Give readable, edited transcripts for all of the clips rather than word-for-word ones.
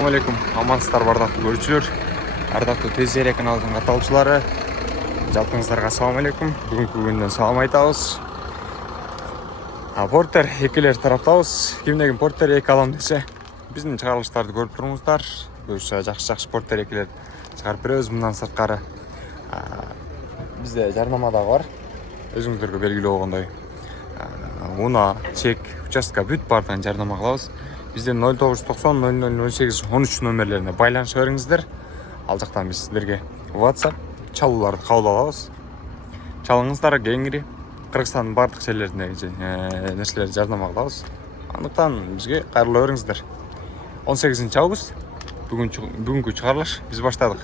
Assalamualaikum, амансыздар бардықты көрушілер, ардақтуу Тез Зере каналының катталуучулары. Жалпыңыздарга ассаламу алейкум. Бүгүнкү күндөн салам айтабыз. Портер экилер тараптабыз. Кимдегин Портер эки алам десе, биздин чыгарылыштарды көрүп туруңуздар. Буюрса жакшы Портер экилер чыгарып беребиз. Мындан сырткары бизде жарнама дагы бар. Өзүңүздөргө белгилүү болгондой. Уна, чек, участка бүт бардыгын жарнама кылабыз. Бизден 0990 0008 13 номерлерине байланыша бериңиздер. Ал жактан биз сиздерге WhatsApp чалууларды кабыл алабыз. Чалыңыздар кеңири Кыргызстандын бардык жерлериндеги нерселерди жарнама кылабыз. Андыктан бизге кайрыла бериңиздер. 18-август бүгүнкү чыгарылыш биз баштадык.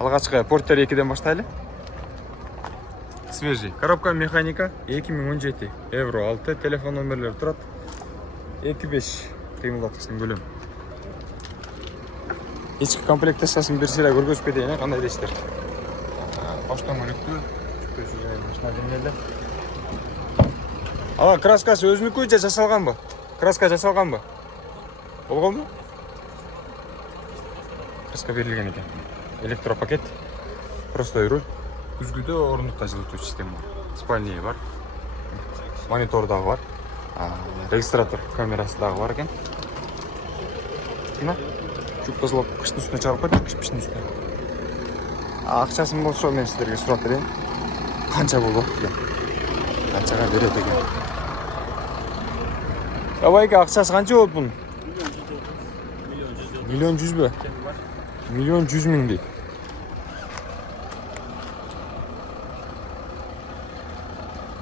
Алгачкы Портер 2ден баштайлы. Свежий коробка механика 2017 евро 6 телефон номерлери турат. 2.5 кыймылдаткычтын көлөмү. Ички комплектациясын бир сыйра көргөзүп кетейин, кандай дейсиздер? Баштан көрүктүү, машина денелер. Краскасы өзүнүкү же жасалганбы? Краска жасалганбы? Болгонбу? Краска берилген экен. Электропакет, простой руль. Күзгүдө орундукта жылытуу система бар. Спальня бар. Монитор дагы бар. Регистратор камерасы дагы бар экен. Мына чупкасылап кыштын үстүнө чыгарып койдук, кишпиштин үстүнө. Акчасын болсо мен сиздерге сурап берейин. Канча болот экен? Канчага берет экен? Абайка акчасы канча болот бунун? 1.100.000 бе? 1.100.000 дейт.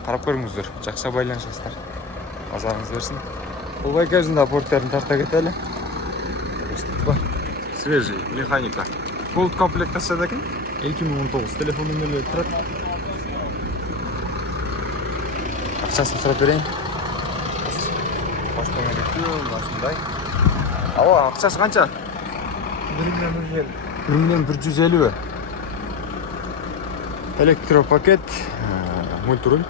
Карап көрүңүздөр, жакшы байланышасыздар. Базарыңыз берсин. Бул байка өзүндө Портердин тарта кетели. Свежий механика. Gold комплектацияда экен. 2019 телефон номерлери турат. Акчасын сурап берейин. Баштан электүү, мындай. Акчасы канча? 1.150 бе? Электропакет, мультируль.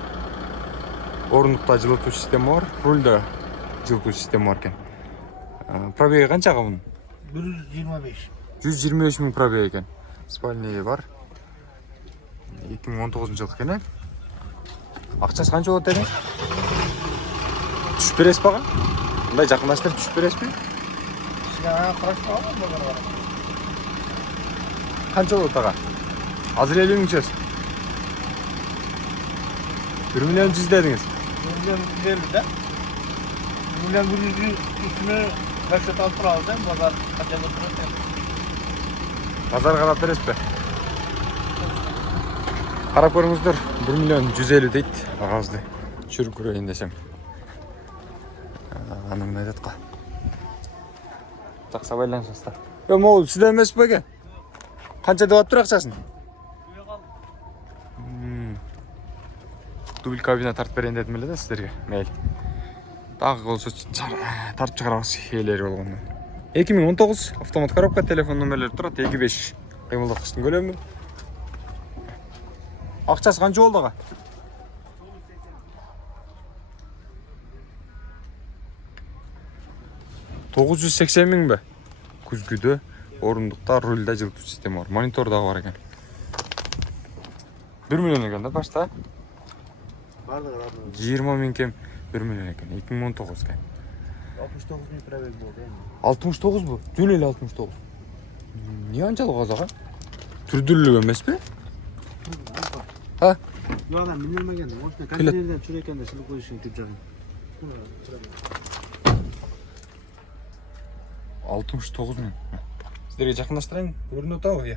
Орундукта жылытуу система бар, рульда жылытуу система бар экен. Пробеги канчага мунун? 125. 125 миң пробеги экен. Спальня бар. 2019 жылкы экен. Акчасы канча болот экен? Түшүп бересиз бага? Мындай жакындаштырып түшүп бересизби? Канча болот ага? Азыр 50 миң чөз. 1.100.000 дедиңиз. 1.150 да? 1.100 үстүнө расчет алып турабыз, базар канча болуп турат? Базар карап бересизби? Карап көрүңүздөр, 1.150 дейт багабызды. Чүрүп көрөйүн десем. Аны мындай дейт го. Жакшы байланышасыздар. Могул сизден эмеспи эке? Канча деп атыптыр акчасын? Дубль кабина тартып берейин дедим эле да сиздерге. Мейли. Дагы болсо тартып чыгарабыз ээлери болгондон. 2019 автомат коробка, телефон номерлери турат. 2.5 кыймылдаткычтын көлөмү. Акчасы канча болду ага? 980 миң бе? Күзгүдө, орундукта, рульда жылытуу система бар. Монитор дагы бар экен. 1 миллион экен да башта? 20 миң кем 1 миллион экен. 2019 экен. 69 миң пробег болду эми. 69 бу? Жөн эле 69. Эмне анчалык аз ага? Түрдүлүк эмеспи? Жок, ана минилмеген. Ошто контейнерден чүрө экенде силип коюшун көп жагын. 69 миң. Сиздерге жакындаштырайын, көрүнүп атабы?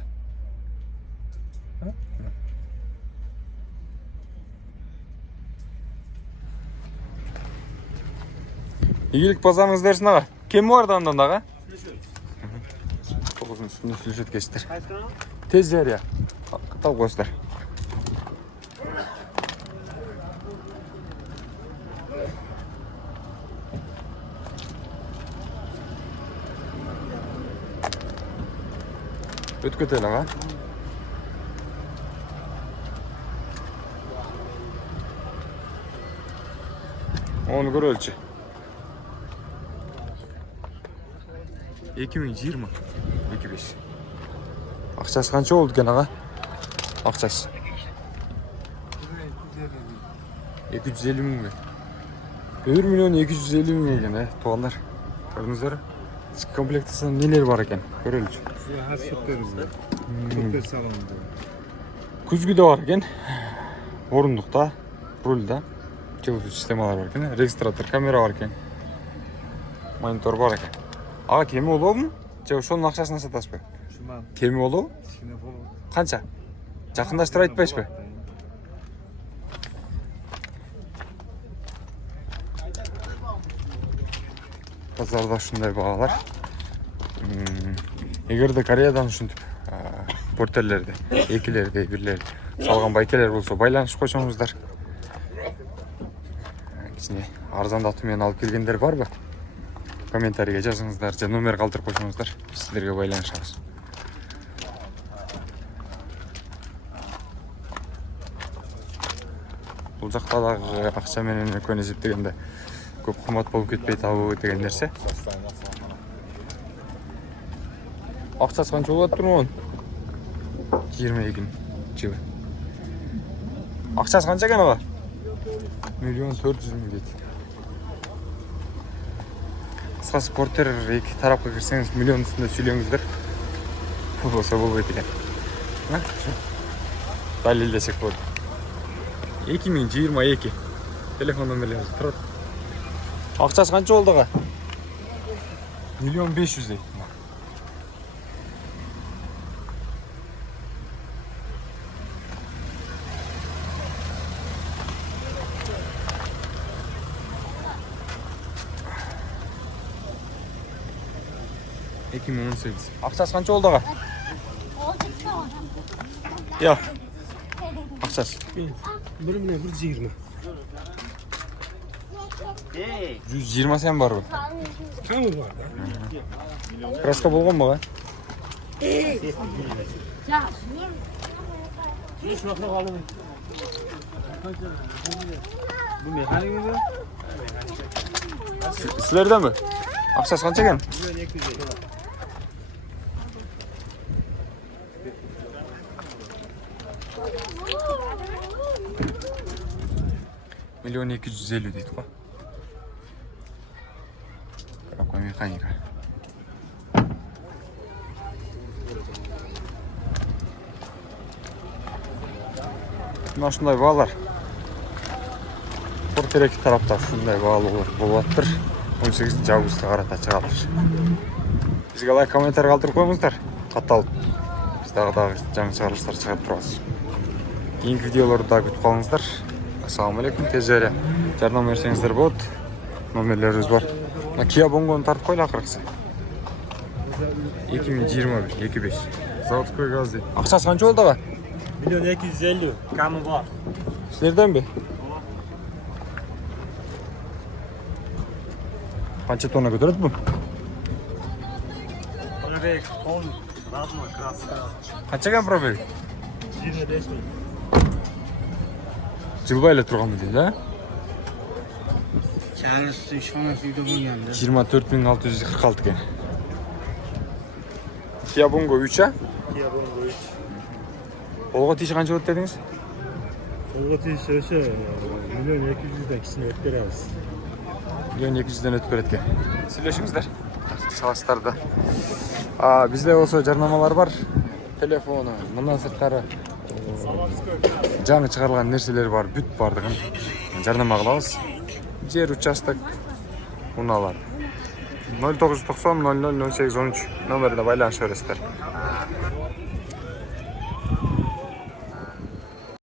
Ийгилик базарыңыз берсин ага. Кем барды андан ага? Тогузун үстүндө сүйлөшөт экенсиздер. Тез Зере. Катталып коесуздар. Өтүп кетели ага. Onu görölçü. 2020 25. Акчасы канча болду экен ага? Акчасы 250 миң. 1 миллион 250 миң екен, туғандар. Көрдіңіздер? Ішкі комплектасында нелер бар екен? Көрелікші. Күзгі де бар екен. Орындықта, рульда. Жылыту системалар бар екен. Регистратор, камера бар екен. Монитор бар екен. Аға кемі олу му? Же ошоның ақшасына сатасыз ба? Кемі олу? Қанша? Жақындаштыр айтпайсыз ба? Базарда ушундай бағалар. Эгерде Кореядан ушинтип портерлерди, экилерди, бирлерди салган байкелер болсо байланышып койсоңуздар. Кичине арзандатуу менен алып келгендер барбы? Комментарийге жазыңыздар, же номер калтырып койсоңуздар, биз силерге байланышабыз. Бул жакта дагы акча менен экөөнү эсептегенде көп кымбат болуп кетпейт абы деген нерсе. Акчасы канча болот турмун? 22 жылы. Акчасы канча экен ага? 1 400 000 дейт. Кыскасы портер эки тарапка кирсеңиз миллион үстүндө сүйлөңүздөр. Бул болсо болбойт экен. Далилдесек болот. 2022. Телефон номерлерибиз турат. Акчасы канча болду ага? 1 500 000 дейт. Акчасы канча болду ага? Я. Акчасы 120. 120 сен барбы? Камы бар да? Краска болгонбу ага? Бу механикби? Силерденби? Акчасы канча экен? 1 250 000 дейт го. Какой механика. Мына ушундай баалар. Портер эки тарапта ушундай баалуулар болуп атыптыр. 18-августка карата чыгалар. Бизге лайк, комментарий калтырып коюңуздар. Катталып. Биз дагы жаңы чыгарылыштар чыгарып турабыз. Кийинки видеолорду да күтүп калыңыздар. Ассаламу алейкум. Тез жаря. Жарнама берсеңиздер болот. Номерлерибиз бар. Мына Kia Bongo'ну тартып койлу акыркысы. 2021 25. Заводской газ дейт. Акчасы канча болду ага? 1 250. Камы бар. Силерденби? Канча тонна көтөрөт бу? Пробег он родной краска. Канча экен пробег? 25 000. Жылбай эле турган дейт, да? Чанысы шонасы үйдө болгонда. 24646 экен. Kia Bongo 3 а? Kia Bongo 3. Колго тиши канча болот дедиңиз? Колго тиши ошо 1 200 кичине өтүп беребиз. 1 200 өтүп берет экен. Сүйлөшүңүздөр. Салаштарда. Бизде болсо жарнамалар бар. Телефону, мындан сырткары жаңы чыгарылган нерселер бар, бүт бардыгын жарнама кылабыз. Жер участок унаалар. 0990 00 08 13 номерине байланыша бересиздер.